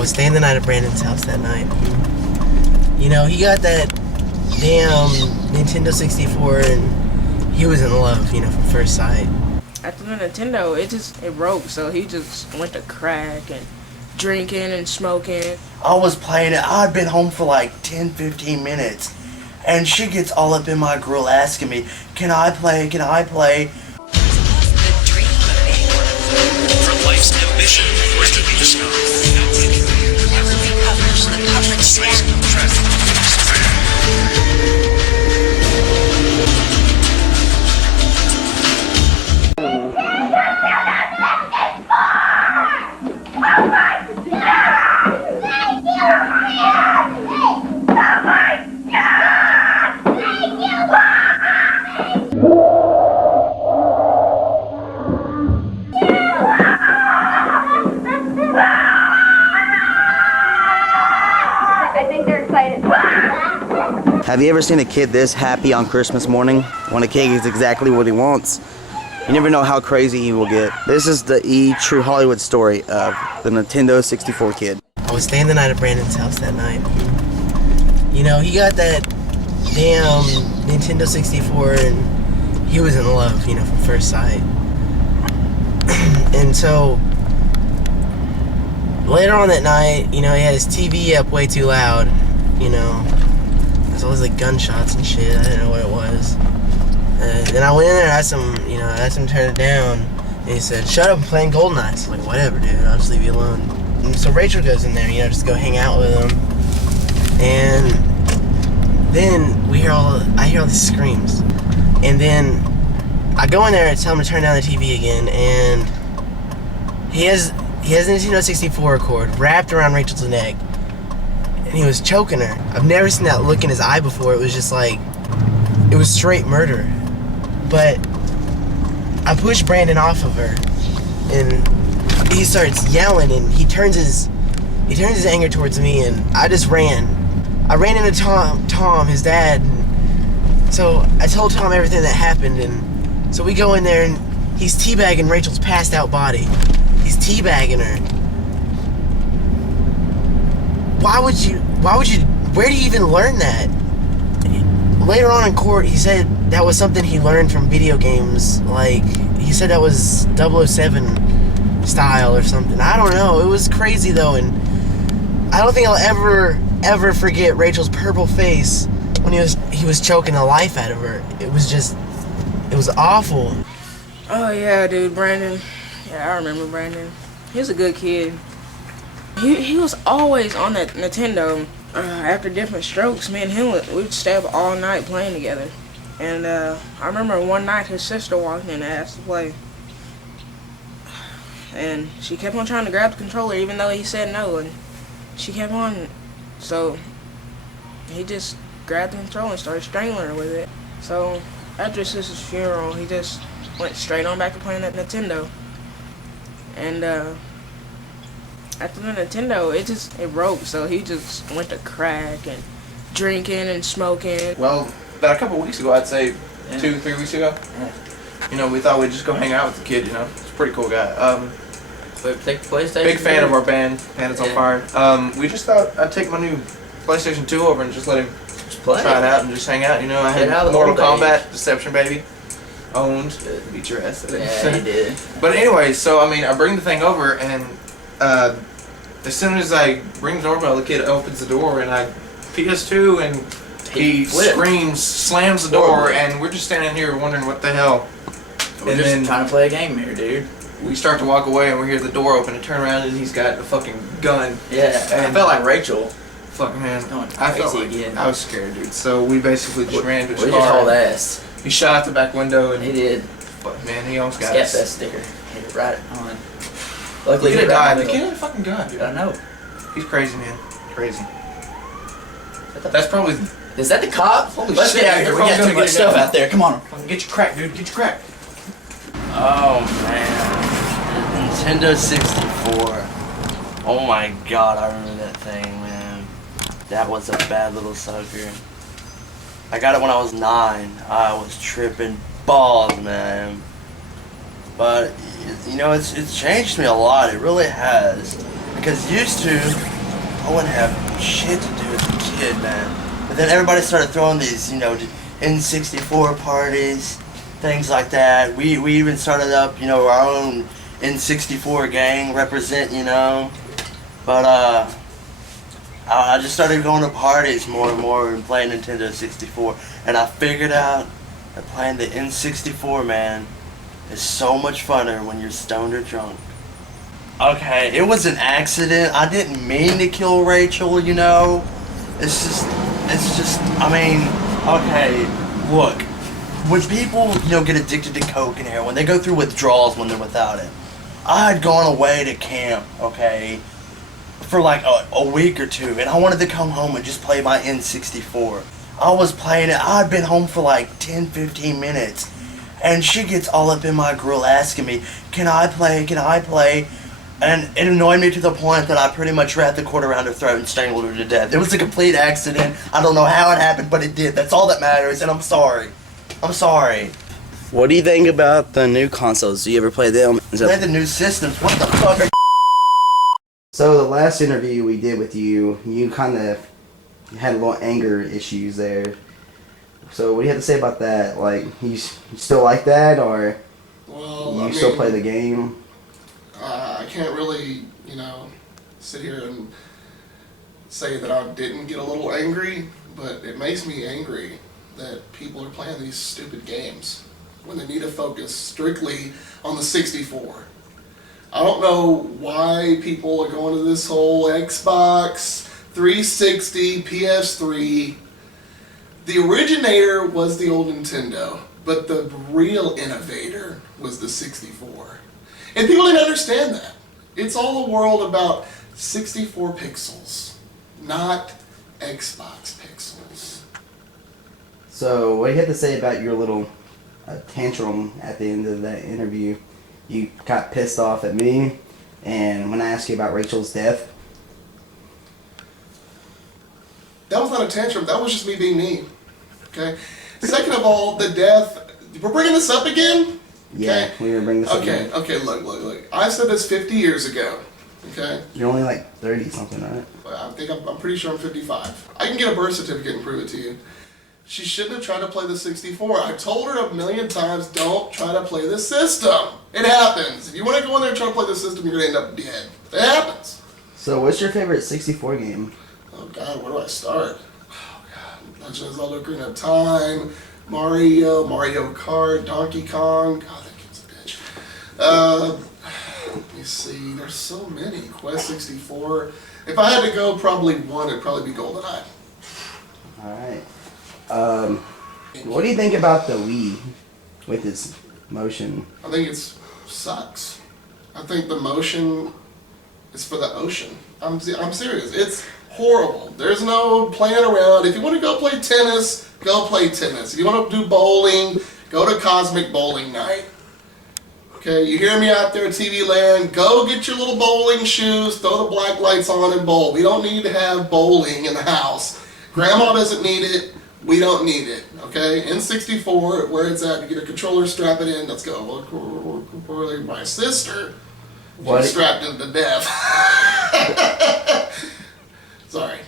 was staying the night at Brandon's house that night. You know, he got that damn Nintendo 64 and he was in love, you know, from first sight. After the Nintendo, it broke, so he just went to crack and drinking and smoking. I was playing it. I'd been home for like 10-15 minutes. And she gets all up in my grill asking me, can I play? Can I play? The dream of being one of them. From life's ambition was to be discovered. Everything published, the public standard. Have you ever seen a kid this happy on Christmas morning when a kid gets exactly what he wants? You never know how crazy he will get. This is the true Hollywood story of the Nintendo 64 kid. I was staying the night at Brandon's house that night. You know, he got that damn Nintendo 64 and he was in love, you know, from first sight. And so, later on that night, you know, he had his TV up way too loud, you know. There's always like gunshots and shit. I didn't know what it was. Then I went in there and asked him to turn it down. And he said, shut up, I'm playing GoldenEye. I was like, whatever, dude, I'll just leave you alone. And so Rachel goes in there, you know, just to go hang out with him. And then I hear all these screams. And then I go in there and tell him to turn down the TV again. And he has a Nintendo 64 cord wrapped around Rachel's neck. And he was choking her. I've never seen that look in his eye before. It was just like, it was straight murder. But I pushed Brandon off of her, and he starts yelling, and he turns his anger towards me, and I just ran. I ran into Tom, his dad. And so I told Tom everything that happened, and so we go in there, and he's teabagging Rachel's passed out body. He's teabagging her. Where do you even learn that? Later on in court, he said that was something he learned from video games. Like, he said that was 007 style or something. I don't know. It was crazy, though, and I don't think I'll ever forget Rachel's purple face when he was choking the life out of her. It was awful. Oh, yeah, dude, Brandon. Yeah, I remember Brandon. He was a good kid. He was always on that Nintendo. After different strokes, me and him we'd stay up all night playing together. And I remember one night his sister walked in and asked to play. And she kept on trying to grab the controller even though he said no. And she kept on. So he just grabbed the controller and started strangling her with it. So after his sister's funeral, he just went straight on back to playing that Nintendo. And after the Nintendo, it broke, so he just went to crack and drinking and smoking. Well, about a couple of weeks ago, I'd say 2-3 weeks ago, you know, we thought we'd just go hang out with the kid, you know. He's a pretty cool guy. Take the PlayStation. Big fan of our band, Planets on Fire. We just thought I'd take my new PlayStation 2 over and just let him try it out and just hang out, you know. I had Mortal Kombat, Deception Baby, owned, beat your ass. Yeah, he did. But anyway, so, I mean, I bring the thing over and, as soon as I ring the doorbell, the kid opens the door and I PS2 and he screams, slams the door, and we're just standing here wondering what the hell. We're just trying to play a game here, dude. We start to walk away and we hear the door open and turn around and he's got a fucking gun. Yeah, and I felt like Rachel. Fuck, man. I felt like again. I was scared, dude. So we basically just ran to his car. We just hauled ass. He shot out the back window and he did. But man, he almost got us. That sticker. Hit it right on. Luckily, he didn't die. The kid had a fucking gun, dude. I know. He's crazy, man. Crazy. That's probably. Is that the cop? Holy Let's shit! get out here. We got too much stuff out there. Come on. Get your crack, dude. Get your crack. Oh man, Nintendo 64. Oh my god, I remember that thing, man. That was a bad little sucker. I got it when I was 9. I was tripping balls, man. But you know, it's changed me a lot. It really has. Because used to, I wouldn't have shit to do as a kid, man. But then everybody started throwing these, N64 parties, things like that. We even started up, our own N64 gang represent, But I just started going to parties more and more and playing Nintendo 64. And I figured out that playing the N64, man, is so much funner when you're stoned or drunk. Okay, it was an accident. I didn't mean to kill Rachel, It's just, okay, look. When people, get addicted to coke and heroin, they go through withdrawals when they're without it. I had gone away to camp, okay, for like a week or two, and I wanted to come home and just play my N64. I was playing it. I'd been home for like 10-15 minutes, and she gets all up in my grill asking me, can I play? And it annoyed me to the point that I pretty much wrapped the cord around her throat and strangled her to death. It was a complete accident. I don't know how it happened, but it did. That's all that matters, and I'm sorry. What do you think about the new consoles? Do you ever play them? Play the new systems. What the fuck are So the last interview we did with you, you kind of had a little anger issues there. So what do you have to say about that? Like, you still like that, or you still play the game? I can't really, sit here and say that I didn't get a little angry, but it makes me angry that people are playing these stupid games when they need to focus strictly on the 64. I don't know why people are going to this whole Xbox 360, PS3. The originator was the old Nintendo, but the real innovator was the 64. And people didn't understand that. It's all a world about 64 pixels, not Xbox pixels. So what do you have to say about your little tantrum at the end of that interview? You got pissed off at me, and when I asked you about Rachel's death. That was not a tantrum, that was just me being me. Okay? Second of all, the death, we're bringing this up again? Yeah, Okay. we were bringing this up. Okay, look. I said this 50 years ago. Okay? You're only like 30 something, right? I'm pretty sure I'm 55. I can get a birth certificate and prove it to you. She shouldn't have tried to play the 64. I told her a million times, don't try to play the system. It happens. If you want to go in there and try to play the system, you're going to end up dead. It happens. So what's your favorite 64 game? Oh God, where do I start? Oh God, Legend of Zelda: Ocarina of Time, Mario Kart, Donkey Kong. God, that game's a bitch. Let me see. There's so many. Quest 64. If I had to go, probably one. It'd probably be GoldenEye. All right. What do you think about the Wii with its motion? I think it sucks. I think the motion is for the ocean. I'm serious. It's horrible. There's no playing around. If you want to go play tennis, go play tennis. If you want to do bowling, go to Cosmic Bowling Night. Okay, you hear me out there, TV land? Go get your little bowling shoes, throw the black lights on and bowl. We don't need to have bowling in the house. Grandma doesn't need it. We don't need it, okay? N64, where it's at, you get a controller, strap it in, let's go. My sister, she's strapped in to death. Sorry.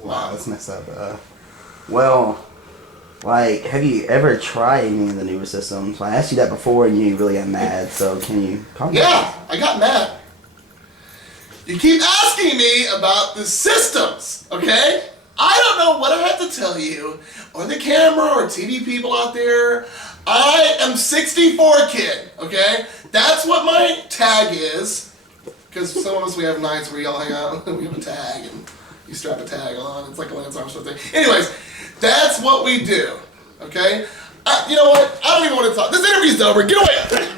Wow, that's messed up. Have you ever tried any of the newer systems? I asked you that before and you really got mad, so can you comment? Yeah, I got mad. You keep asking me about the systems, okay? I don't know what I have to tell you, or the camera, or TV people out there. I am 64 kid, okay? That's what my tag is. Because some of us, we have nights where we all hang out and we have a tag, and you strap a tag on. It's like a Lance Armstrong thing. Anyways, that's what we do, okay? You know what? I don't even want to talk. This interview's over. Get away.